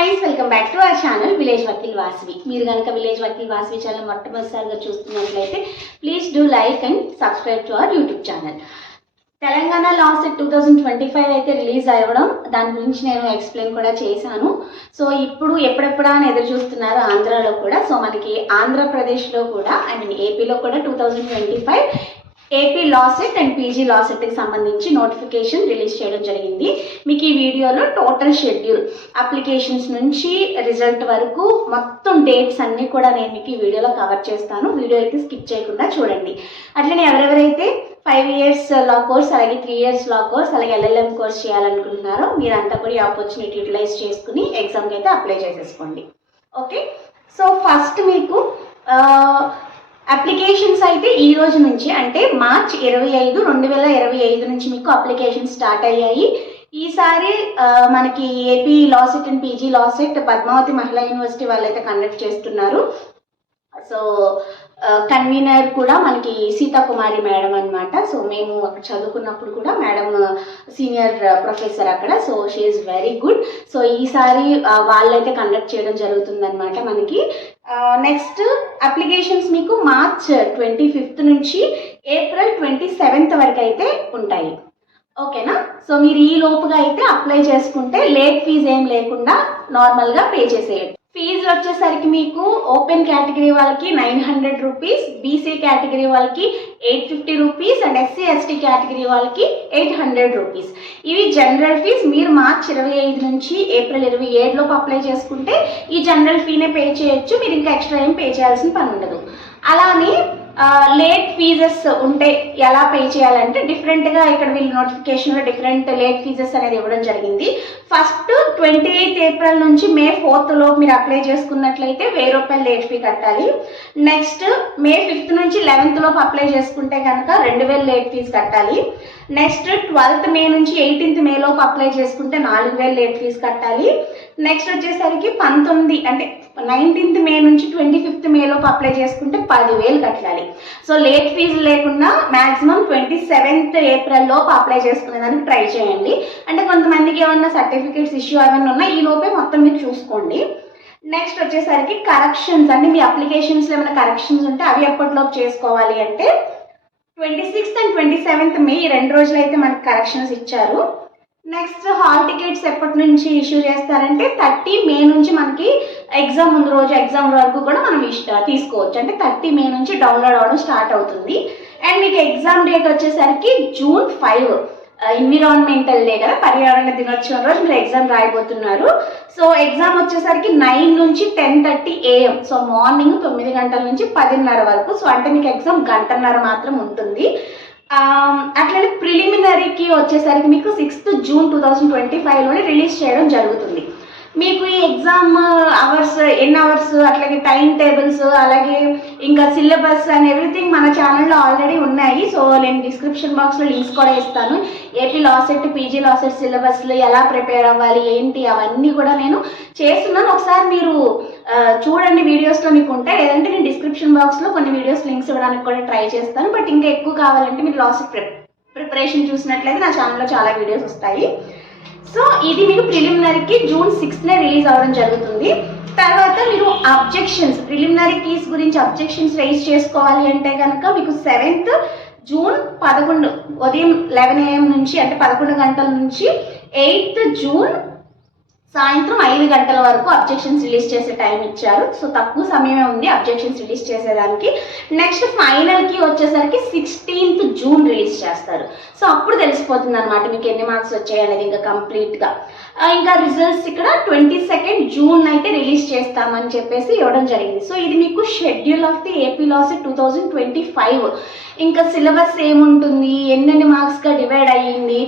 Guys, welcome back to our channel village Vakeel Vasavi. మీరు కనుక village Vakeel Vasavi channel మొట్టమొదటిసారిగా చూస్తున్నట్లయితే please do like and subscribe to our YouTube channel. Telangana law set 2025 అయితే release అవ్వడం, దాని గురించి నేను ఎక్స్ప్లెయిన్ కూడా చేశాను. సో ఇప్పుడు ఎప్పుడెప్పుడా అని ఎదురు చూస్తున్నారు ఆంధ్రాలో కూడా. సో మనకి ఆంధ్రప్రదేశ్లో కూడా ఏపీలో కూడా 2025 AP law CET and PG లా సెట్కి సంబంధించి నోటిఫికేషన్ రిలీజ్ చేయడం జరిగింది. మీకు ఈ వీడియోలో టోటల్ షెడ్యూల్, అప్లికేషన్స్ నుంచి రిజల్ట్ వరకు మొత్తం డేట్స్ అన్నీ కూడా నేను మీకు ఈ వీడియోలో కవర్ చేస్తాను. వీడియో అయితే స్కిప్ చేయకుండా చూడండి. అట్లనే ఎవరెవరైతే 5 years లా కోర్స్, అలాగే 3 years లా కోర్స్, అలాగే LLM కోర్స్ చేయాలనుకుంటున్నారో మీరంతా కూడా ఈ ఆపర్చునిటీ యూటిలైజ్ చేసుకుని ఎగ్జామ్కి అయితే అప్లై చేసేసుకోండి. ఓకే, సో ఫస్ట్ మీకు అప్లికేషన్స్ అయితే ఈ రోజు నుంచి, అంటే మార్చ్ 25, 2025 నుంచి మీకు అప్లికేషన్ స్టార్ట్ అయ్యాయి. ఈసారి మనకి AP law CET and PG law CET Padmavati Mahila university వాళ్ళైతే కండక్ట్ చేస్తున్నారు. సో కన్వీనర్ కూడా మనకి సీతాకుమారి మేడం అనమాట. సో మేము అక్కడ చదువుకున్నప్పుడు కూడా మేడం సీనియర్ ప్రొఫెసర్ అక్కడ. So she is very good. So ఈసారి వాళ్ళైతే కండక్ట్ చేయడం జరుగుతుందన్నమాట మనకి. నెక్స్ట్ అప్లికేషన్స్ మీకు మార్చ్ 25 నుంచి ఏప్రిల్ 27 వరకు అయితే ఉంటాయి. ఓకేనా? సో మీరు ఈ లోపుగా అయితే అప్లై చేసుకుంటే లేట్ ఫీజు ఏం లేకుండా నార్మల్గా పే చేసేయండి. ఫీజు వచ్చేసరికి మీకు ఓపెన్ కేటగిరీ వాళ్ళకి 900 రూపీస్, బీసీ కేటగిరీ వాళ్ళకి 850 rupees and SC ST category వాళ్ళకి 800 రూపీస్. ఇవి జనరల్ ఫీజ్. మీరు మార్చ్ 25 నుంచి ఏప్రిల్ 27 లోపు అప్లై చేసుకుంటే ఈ జనరల్ ఫీనే పే చేయొచ్చు. మీరు ఇంకా ఎక్స్ట్రా ఏం పే చేయాల్సిన పని ఉండదు. అలానే లేట్ ఫీజెస్ ఉంటే ఎలా పే చేయాలంటే డిఫరెంట్గా ఇక్కడ వీళ్ళు నోటిఫికేషన్లో డిఫరెంట్ లేట్ ఫీజెస్ అనేది ఇవ్వడం జరిగింది. ఫస్ట్ 28 ఏప్రిల్ నుంచి మే 4 లోపు మీరు అప్లై చేసుకున్నట్లయితే 1000 రూపాయలు లేట్ ఫీ కట్టాలి. నెక్స్ట్ మే 5 నుంచి 11 లోపు అప్లై చేసుకుంటే కనుక 2000 లేట్ ఫీజు కట్టాలి. నెక్స్ట్ 12th మే నుంచి 18th మే లోపు అప్లై చేసుకుంటే 4000 లేట్ ఫీజు కట్టాలి. నెక్స్ట్ వచ్చేసరికి 19th మే నుంచి 25th మే లోపు అప్లై చేసుకుంటే 10,000 కట్టాలి. సో లేట్ ఫీజు లేకుండా మ్యాక్సిమం 27th ఏప్రిల్ లోపు అప్లై చేసుకునేదానికి ట్రై చేయండి. అంటే కొంతమందికి ఏమన్నా సర్టిఫికేట్స్ ఇష్యూ అవన్నీ ఉన్నా ఈ లోపే మొత్తం మీరు చూసుకోండి. నెక్స్ట్ వచ్చేసరికి కరెక్షన్స్, అంటే మీ అప్లికేషన్స్లో ఏమైనా కరెక్షన్స్ ఉంటే అవి ఎప్పటిలోపు చేసుకోవాలి అంటే 26th and 27th మే, ఈ 2 రోజులు అయితే మనకి కరెక్షన్స్ ఇచ్చారు. నెక్స్ట్ హాల్ టికెట్స్ ఎప్పటి నుంచి ఇష్యూ చేస్తారంటే 30 మే నుంచి మనకి ఎగ్జామ్ ముందు రోజు ఎగ్జామ్ వరకు కూడా మనం తీసుకోవచ్చు. అంటే 30 మే నుంచి డౌన్లోడ్ అవ్వడం స్టార్ట్ అవుతుంది. అండ్ మీకు ఎగ్జామ్ డేట్ వచ్చేసరికి June 5, ఎన్విరాన్మెంటల్ డే కదా, పర్యావరణ దినోత్సవం రోజు మీరు ఎగ్జామ్ రాయబోతున్నారు. సో ఎగ్జామ్ వచ్చేసరికి 9 నుంచి 10:30 AM. సో మార్నింగ్ 9 గంటల నుంచి 10:30 వరకు. సో అంటే మీకు ఎగ్జామ్ 1.5 గంట మాత్రం ఉంటుంది. అట్లనే ప్రిలిమినరీకి వచ్చేసరికి మీకు 6th June 2025లోనే రిలీజ్ చేయడం జరుగుతుంది. మీకు ఈ ఎగ్జామ్ అవర్స్, ఎన్ని అవర్స్, అట్లాగే టైం టేబుల్స్, అలాగే ఇంకా సిలబస్ అండ్ ఎవ్రీథింగ్ మన ఛానల్లో ఆల్రెడీ ఉన్నాయి. సో నేను డిస్క్రిప్షన్ బాక్స్లో లింక్స్ కూడా ఇస్తాను. AP law set, PG law set సిలబస్లో ఎలా ప్రిపేర్ అవ్వాలి ఏంటి అవన్నీ కూడా నేను చేస్తున్నాను. ఒకసారి మీరు చూడండి, వీడియోస్లో మీకు ఉంటాయి. లేదంటే నేను డిస్క్రిప్షన్ బాక్స్లో కొన్ని వీడియోస్ లింక్స్ ఇవ్వడానికి కూడా ట్రై చేస్తాను. బట్ ఇంకా ఎక్కువ కావాలంటే మీరు లా సెట్ ప్రిపరేషన్ చూసినట్లయితే నా ఛానల్లో చాలా వీడియోస్ వస్తాయి. సో ఇది మీకు ప్రిలిమినరీకి June 6th రిలీజ్ అవ్వడం జరుగుతుంది. తర్వాత మీరు అబ్జెక్షన్స్, ప్రిలిమినరీ కీస్ గురించి అబ్జెక్షన్స్ రైజ్ చేసుకోవాలి అంటే కనుక మీకు 7th June 11 ఉదయం 11 AM నుంచి, అంటే 11 గంటల నుంచి 8th June సాయంత్రం 5 గంటల వరకు అబ్జెక్షన్స్ రిలీజ్ చేసే టైం ఇచ్చారు. సో తక్కువ సమయమే ఉంది అబ్జెక్షన్స్ రిలీజ్ చేసేదానికి. నెక్స్ట్ ఫైనల్కి వచ్చేసరికి 16th June రిలీజ్ చేస్తారు. సో అప్పుడు తెలిసిపోతుంది అనమాట మీకు ఎన్ని మార్క్స్ వచ్చాయి అనేది ఇంకా కంప్లీట్గా. ఇంకా రిజల్ట్స్ ఇక్కడ 22nd June అయితే రిలీజ్ చేస్తామని చెప్పేసి ఇవ్వడం జరిగింది. సో ఇది మీకు schedule of the AP law set 2025. ఇంకా సిలబస్ ఏముంటుంది, ఎన్నెన్ని మార్క్స్గా డివైడ్ అయ్యింది,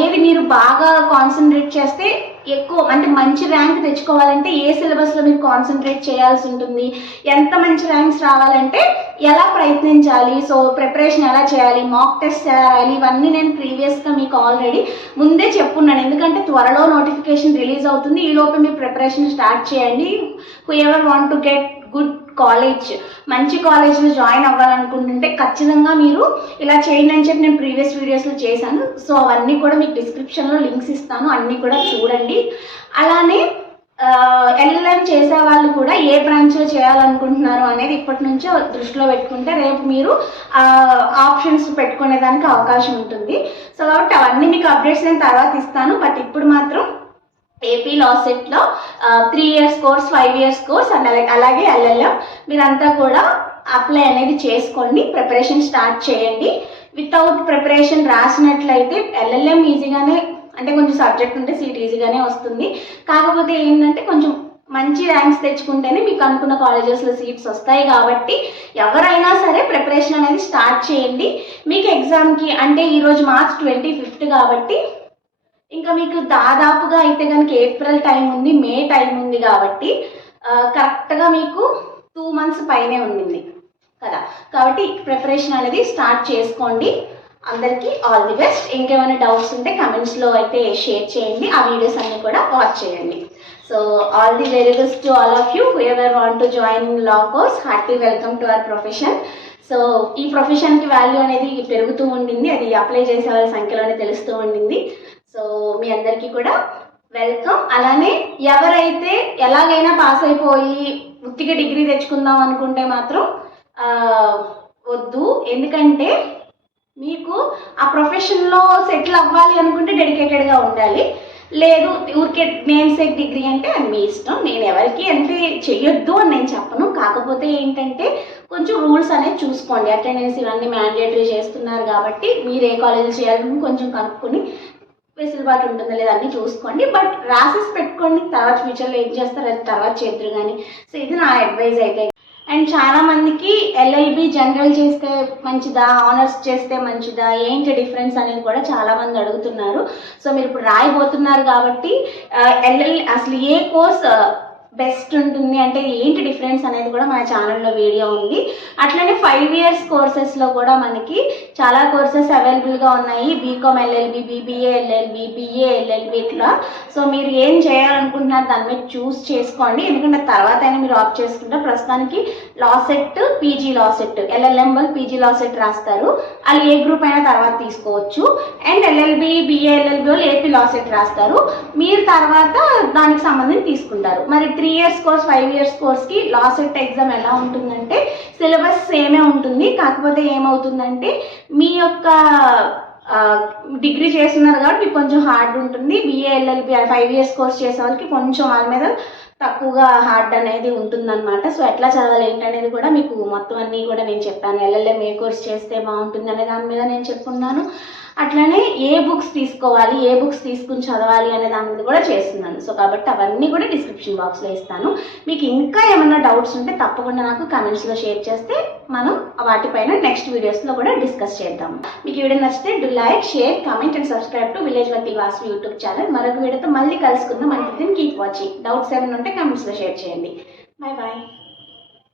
ఏది మీరు బాగా కాన్సన్ట్రేట్ చేస్తే ఎక్కువ, అంటే మంచి ర్యాంక్ తెచ్చుకోవాలంటే ఏ సిలబస్లో మీరు కాన్సన్ట్రేట్ చేయాల్సి ఉంటుంది, ఎంత మంచి ర్యాంక్స్ రావాలంటే ఎలా ప్రయత్నించాలి, సో ప్రిపరేషన్ ఎలా చేయాలి, మాక్ టెస్ట్ చేయాలి, ఇవన్నీ నేను ప్రీవియస్గా మీకు ఆల్రెడీ ముందే చెప్పున్నాను. ఎందుకంటే త్వరలో నోటిఫికేషన్ రిలీజ్ అవుతుంది. ఈ లోపు మీరు ప్రిపరేషన్ స్టార్ట్ చేయండి. Who ever want to get good college, మంచి కాలేజ్లో జాయిన్ అవ్వాలనుకుంటుంటే ఖచ్చితంగా మీరు ఇలా చేయండి అని చెప్పి నేను ప్రీవియస్ వీడియోస్లో చేశాను. సో అవన్నీ కూడా మీకు డిస్క్రిప్షన్లో లింక్స్ ఇస్తాను, అన్నీ కూడా చూడండి. అలానే ఎల్ఎల్ఎం చేసే వాళ్ళు కూడా ఏ బ్రాంచ్లో చేయాలనుకుంటున్నారు అనేది ఇప్పటి నుంచో దృష్టిలో పెట్టుకుంటే రేపు మీరు ఆప్షన్స్ పెట్టుకునే దానికి అవకాశం ఉంటుంది. సో కాబట్టి అవన్నీ మీకు అప్డేట్స్ నేను తర్వాత ఇస్తాను. బట్ ఇప్పుడు మాత్రం ఏపీ లా సెట్లో 3 years course, 5 years course and అలాగే ఎల్ఎల్ఎం మీరంతా కూడా అప్లై అనేది చేసుకోండి, ప్రిపరేషన్ స్టార్ట్ చేయండి. వితౌట్ ప్రిపరేషన్ రాసినట్లయితే ఎల్ఎల్ఎం ఈజీగానే, అంటే కొంచెం సబ్జెక్ట్ ఉంటే సీట్ ఈజీగానే వస్తుంది. కాకపోతే ఏంటంటే కొంచెం మంచి ర్యాంక్స్ తెచ్చుకుంటేనే మీకు అనుకున్న కాలేజెస్లో సీట్స్ వస్తాయి. కాబట్టి ఎవరైనా సరే ప్రిపరేషన్ అనేది స్టార్ట్ చేయండి. మీకు ఎగ్జామ్కి అంటే ఈరోజు March 25th కాబట్టి ఇంకా మీకు దాదాపుగా అయితే కనుక ఏప్రిల్ టైం ఉంది, మే టైం ఉంది కాబట్టి కరెక్ట్గా మీకు 2 months పైనే ఉండింది కదా. కాబట్టి ప్రిపరేషన్ అనేది స్టార్ట్ చేసుకోండి. అందరికీ ఆల్ ది బెస్ట్. ఇంకేమైనా డౌట్స్ ఉంటే కమెంట్స్లో అయితే షేర్ చేయండి, ఆ వీడియోస్ అన్నీ కూడా వాచ్ చేయండి. So all the very best to all of you who ever want to join in law course. Hearty welcome to our profession. So ఈ ప్రొఫెషన్కి వాల్యూ అనేది పెరుగుతూ ఉండింది, అది అప్లై చేసే వాళ్ళ సంఖ్యలోనే తెలుస్తూ ఉండింది. సో మీ అందరికీ కూడా వెల్కమ్. అలానే ఎవరైతే ఎలాగైనా పాస్ అయిపోయి ఉత్తిగా డిగ్రీ తెచ్చుకుందాం అనుకుంటే మాత్రం వద్దు. ఎందుకంటే మీకు ఆ ప్రొఫెషన్లో సెటిల్ అవ్వాలి అనుకుంటే డెడికేటెడ్గా ఉండాలి. లేదు ఊరికే నేమ్ సేక్ డిగ్రీ అంటే అది మీ ఇష్టం. నేను ఎవరికి అంటే చెయ్యొద్దు అని నేను చెప్పను. కాకపోతే ఏంటంటే కొంచెం రూల్స్ అనేది చూసుకోండి. అటెండెన్స్ ఇవన్నీ మ్యాండేటరీ చేస్తున్నారు కాబట్టి మీరు ఏ కాలేజీలు చేయాలని కొంచెం కనుక్కొని వెసులుబాటు ఉంటుందో లేదా అన్నీ చూసుకోండి. బట్ రాసేసి పెట్టుకోండి, తర్వాత ఫ్యూచర్లో ఏం చేస్తారు అది తర్వాత చేద్దరు కానీ. సో ఇది నా అడ్వైజ్ అయితే. అండ్ చాలామందికి ఎల్ఎల్బి జనరల్ చేస్తే మంచిదా, ఆనర్స్ చేస్తే మంచిదా, ఏంటి డిఫరెన్స్ అనేది కూడా చాలామంది అడుగుతున్నారు. సో మీరు ఇప్పుడు రాయబోతున్నారు కాబట్టి అసలు ఏ కోర్స్ బెస్ట్ ఉంటుంది అంటే ఏంటి డిఫరెన్స్ అనేది కూడా మన ఛానల్లో వీడియో ఉంది. అట్లనే 5 years కోర్సెస్లో కూడా మనకి చాలా కోర్సెస్ అవైలబుల్గా ఉన్నాయి. BCom LLB, BBA LLB, BA LLB ఇట్లా. సో మీరు ఏం చేయాలనుకుంటున్నారు దాని మీద చూస్ చేసుకోండి. ఎందుకంటే తర్వాత అయినా మీరు ఆప్ట్ చేసుకుంటే ప్రస్తుతానికి law set, PG law set, LLM వాళ్ళు పీజీ లా సెట్ రాస్తారు, వాళ్ళు ఏ గ్రూప్ అయినా తర్వాత తీసుకోవచ్చు. అండ్ ఎల్ఎల్బి, బిఏ ఎల్ఎల్బి వాళ్ళు ఏపీ లా సెట్ రాస్తారు, మీరు తర్వాత దానికి సంబంధించి తీసుకుంటారు. మరి 3 years కోర్స్, 5 years కోర్స్కి లా సెట్ ఎగ్జామ్ ఎలా ఉంటుందంటే సిలబస్ సేమే ఉంటుంది. కాకపోతే ఏమవుతుందంటే మీ యొక్క డిగ్రీ చేస్తున్నారు కాబట్టి మీకు కొంచెం హార్డ్ ఉంటుంది. బిఏ ఎల్ఎల్బి 5 years కోర్స్ చేసే వాళ్ళకి కొంచెం వాళ్ళ మీద తక్కువగా హార్డ్ అనేది ఉంటుందన్నమాట. సో ఎట్లా చదవాలి ఏంటనేది కూడా మీకు మొత్తం అన్నీ కూడా నేను చెప్పాను. ఎల్ఎల్ఎం ఏ కోర్స్ చేస్తే బాగుంటుంది అనే దాని మీద నేను చెప్పుకున్నాను. అట్లనే ఏ బుక్స్ తీసుకోవాలి, ఏ బుక్స్ తీసుకుని చదవాలి అనే దాని మీద కూడా చేస్తున్నాను. సో కాబట్టి అవన్నీ కూడా డిస్క్రిప్షన్ బాక్స్లో ఇస్తాను. మీకు ఇంకా ఏమైనా డౌట్స్ ఉంటే తప్పకుండా నాకు కమెంట్స్లో షేర్ చేస్తే మనం వాటిపైన నెక్స్ట్ వీడియోస్లో కూడా డిస్కస్ చేద్దాము. మీకు వీడియో నచ్చితే do like, share, comment and subscribe to village Vakeel Vasu YouTube channel. మరొక వీడియోతో మళ్ళీ కలుసుకుందాం. అంటే కీప్ వాచింగ్. డౌట్స్ ఏమైనా ఉంటే కమెంట్స్లో షేర్ చేయండి. Bye bye.